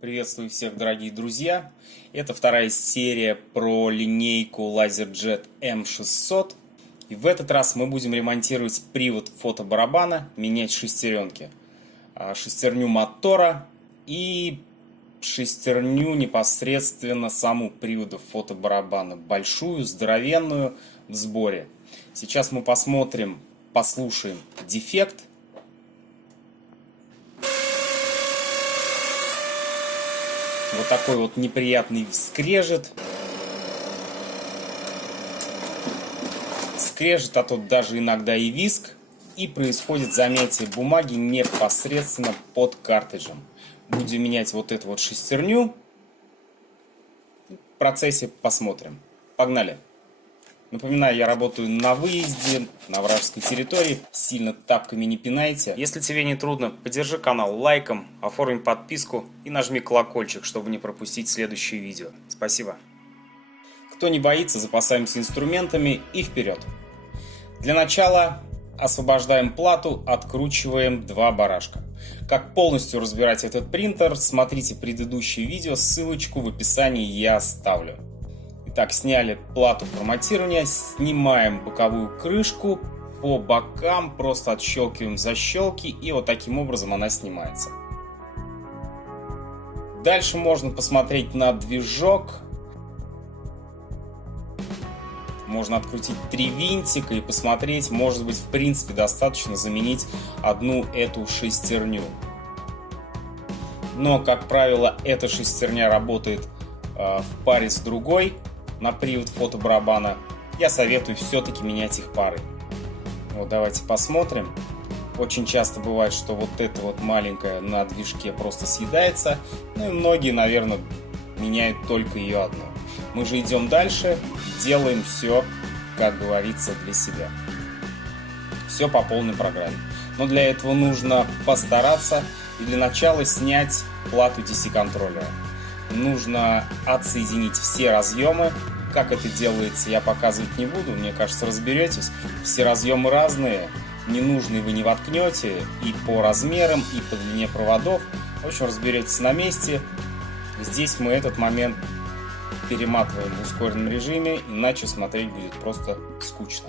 Приветствую всех, дорогие друзья! Это вторая серия про линейку LaserJet M600. И в этот раз мы будем ремонтировать привод фотобарабана, менять шестеренки. Шестерню мотора и шестерню непосредственно саму привода фотобарабана. Большую, здоровенную, в сборе. Сейчас мы посмотрим, послушаем дефект. Вот такой вот неприятный скрежет. Скрежет, а тут даже иногда и визг. И происходит замятие бумаги непосредственно под картриджем. Будем менять вот эту вот шестерню. В процессе посмотрим. Погнали! Напоминаю, я работаю на выезде, на вражеской территории. Сильно тапками не пинайте. Если тебе не трудно, поддержи канал лайком, оформи подписку и нажми колокольчик, чтобы не пропустить следующие видео. Спасибо. Кто не боится, запасаемся инструментами и вперед. Для начала освобождаем плату, откручиваем два барашка. Как полностью разбирать этот принтер, смотрите предыдущее видео, ссылочку в описании я оставлю. Итак, сняли плату форматирования, снимаем боковую крышку по бокам, просто отщелкиваем защелки, и вот таким образом она снимается. Дальше можно посмотреть на движок. Можно открутить 3 винтика и посмотреть, может быть, в принципе достаточно заменить одну эту шестерню. Но, как правило, эта шестерня работает в паре с другой. На привод фотобарабана я советую все-таки менять их парой. Вот давайте посмотрим. Очень часто бывает, что вот эта вот маленькая на движке просто съедается. Ну и многие, наверное, меняют только ее одну. Мы же идем дальше, делаем все, как говорится, для себя. Все по полной программе. Но для этого нужно постараться и для начала снять плату DC-контроллера. Нужно отсоединить все разъемы. Как это делается, я показывать не буду, мне кажется, разберетесь. Все разъемы разные, ненужные вы не воткнете и по размерам, и по длине проводов. В общем, разберетесь на месте. Здесь мы этот момент перематываем в ускоренном режиме, иначе смотреть будет просто скучно.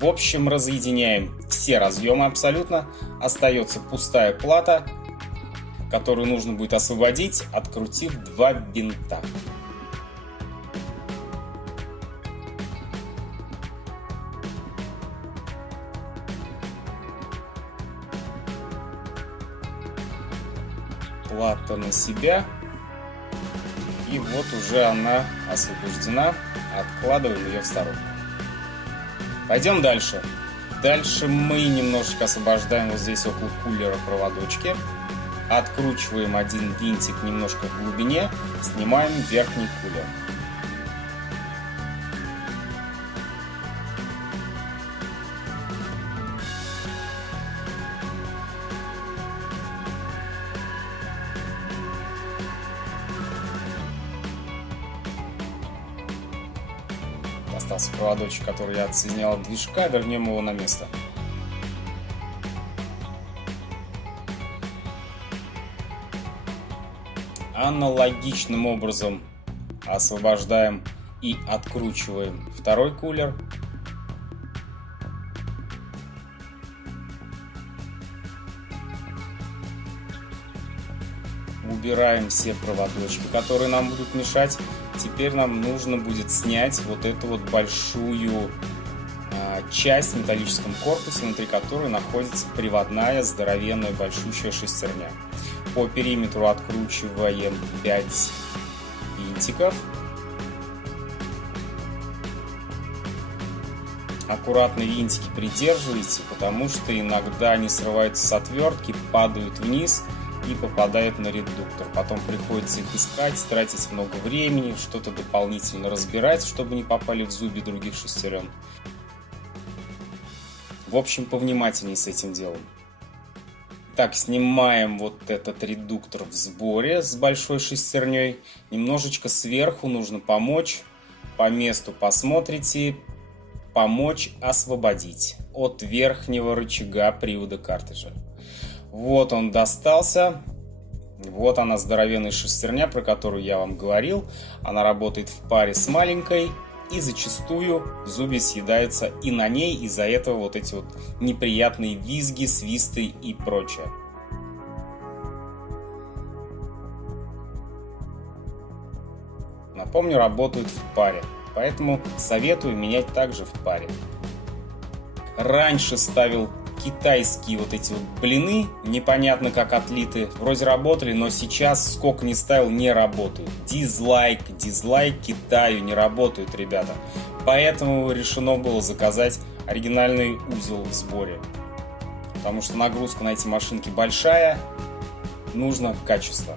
В общем, разъединяем все разъемы абсолютно. Остается пустая плата, которую нужно будет освободить, открутив 2 винта. Плата на себя. И вот уже она освобождена. Откладываем ее в сторонку. Пойдем дальше. Дальше мы немножечко освобождаем вот здесь около кулера проводочки. Откручиваем один винтик немножко в глубине, снимаем верхний кулер. Остался проводочек, который я отсоединял от движка, вернем его на место. Аналогичным образом освобождаем и откручиваем второй кулер. Убираем все проводочки, которые нам будут мешать. Теперь нам нужно будет снять вот эту вот большую часть в металлическом корпусе, внутри которой находится приводная здоровенная большущая шестерня. По периметру откручиваем 5 винтиков. Аккуратно винтики придерживайте, потому что иногда они срываются с отвертки, падают вниз и попадают на редуктор. Потом приходится их искать, тратить много времени, что-то дополнительно разбирать, чтобы не попали в зубья других шестерен. В общем, повнимательней с этим делом. Так, снимаем вот этот редуктор в сборе с большой шестерней. Немножечко сверху нужно помочь. По месту посмотрите. Помочь освободить от верхнего рычага привода картриджа. Вот он достался. Вот она, здоровенная шестерня, про которую я вам говорил. Она работает в паре с маленькой, и зачастую зубья съедаются и на ней, из-за этого вот эти вот неприятные визги, свисты и прочее. Напомню, работают в паре, поэтому советую менять также в паре. Раньше ставил китайские вот эти вот блины, непонятно как отлиты, вроде работали, но сейчас сколько ни ставил, не работают. Дизлайк, Китаю, не работают, ребята. Поэтому решено было заказать оригинальный узел в сборе. Потому что нагрузка на эти машинки большая, нужно качество.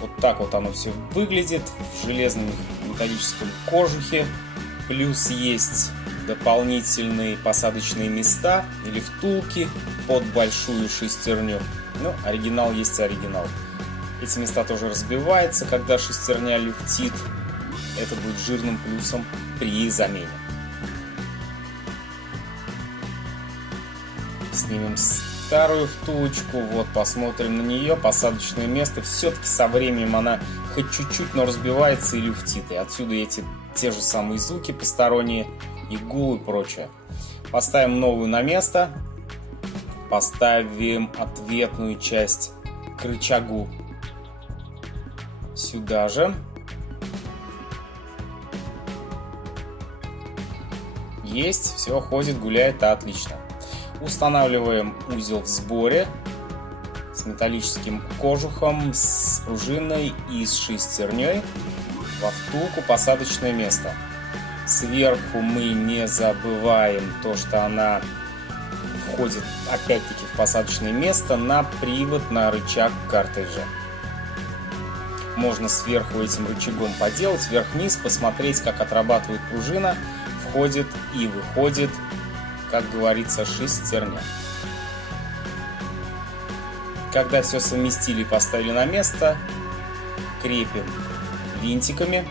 Вот так вот оно все выглядит в железном металлическом кожухе. Плюс есть дополнительные посадочные места или втулки под большую шестерню. Ну, оригинал есть оригинал. Эти места тоже разбиваются, когда шестерня люфтит. Это будет жирным плюсом при замене. Снимем старую втулочку, вот посмотрим на нее. Посадочное место, все-таки со временем она хоть чуть-чуть, но разбивается и люфтит. И отсюда эти те же самые звуки посторонние, и гул и прочее. Поставим новую на место. Поставим ответную часть к рычагу сюда же. Есть, все ходит, гуляет, отлично. Устанавливаем узел в сборе с металлическим кожухом, с пружиной и с шестерней во втулку посадочное место. Сверху мы не забываем то, что она входит опять-таки в посадочное место на привод, на рычаг картриджа. Можно сверху этим рычагом поделать, вверх-вниз, посмотреть, как отрабатывает пружина, входит и выходит, как говорится, шестерня. Когда все совместили и поставили на место, крепим винтиками.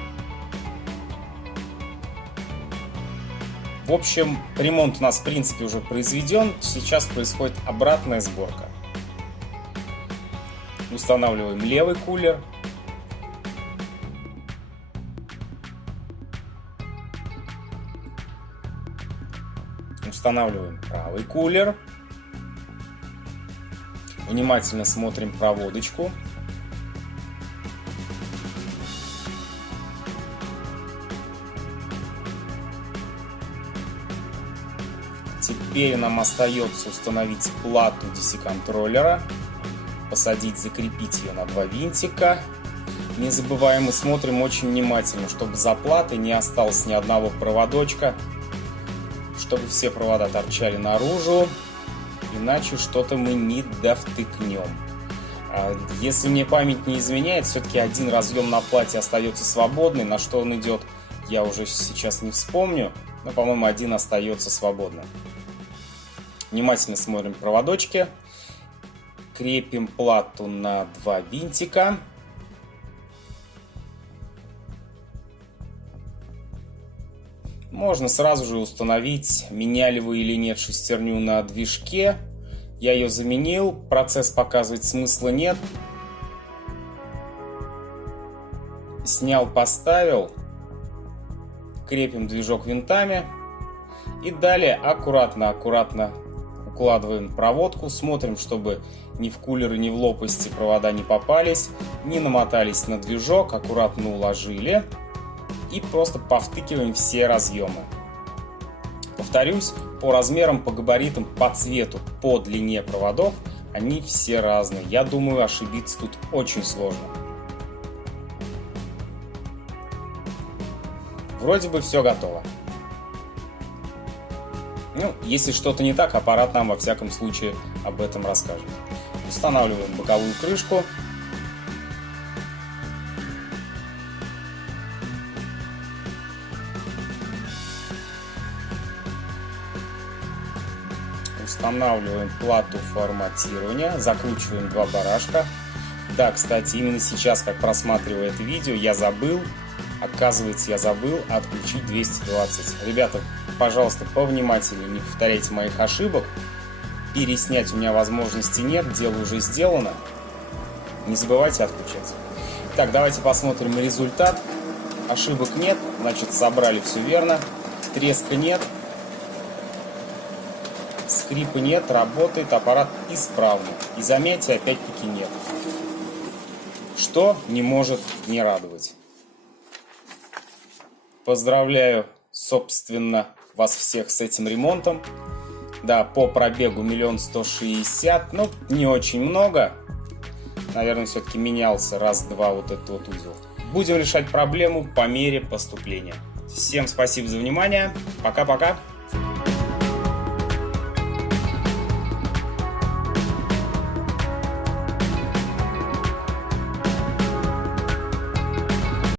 В общем, ремонт у нас в принципе уже произведен. Сейчас происходит обратная сборка. Устанавливаем левый кулер. Устанавливаем правый кулер. Внимательно смотрим проводочку. Теперь нам остается установить плату DC-контроллера, посадить, закрепить ее на 2 винтика. Не забываем и смотрим очень внимательно, чтобы за платой не осталось ни одного проводочка, чтобы все провода торчали наружу, иначе что-то мы не довтыкнем. Если мне память не изменяет, все-таки один разъем на плате остается свободный. На что он идет, я уже сейчас не вспомню, но, по-моему, один остается свободным. Внимательно смотрим проводочки, крепим плату на 2 винтика. Можно сразу же установить, меняли вы или нет шестерню на движке. Я ее заменил, процесс показывать смысла нет. Снял, поставил, крепим движок винтами и далее аккуратно укладываем проводку, смотрим, чтобы ни в кулеры, ни в лопасти провода не попались, не намотались на движок, аккуратно уложили и просто повтыкиваем все разъемы. Повторюсь, по размерам, по габаритам, по цвету, по длине проводов они все разные. Я думаю, ошибиться тут очень сложно. Вроде бы все готово. Ну, если что-то не так, аппарат нам во всяком случае об этом расскажет. Устанавливаем боковую крышку. Устанавливаем плату форматирования, закручиваем 2 барашка. Да, кстати, именно сейчас, как просматриваю это видео, я забыл, оказывается, я забыл отключить 220. Ребята, пожалуйста, повнимательнее, не повторяйте моих ошибок. Переснять у меня возможности нет, дело уже сделано. Не забывайте отключать. Так, давайте посмотрим результат. Ошибок нет, значит, собрали все верно. Треска нет. Скрипа нет, работает аппарат исправно. И замятия опять-таки нет. Что не может не радовать. Поздравляю, собственно, вас всех с этим ремонтом. Да, по пробегу 1 160 000, ну, не очень много. Наверное, все-таки менялся раз-два вот этот вот узел. Будем решать проблему по мере поступления. Всем спасибо за внимание. Пока-пока.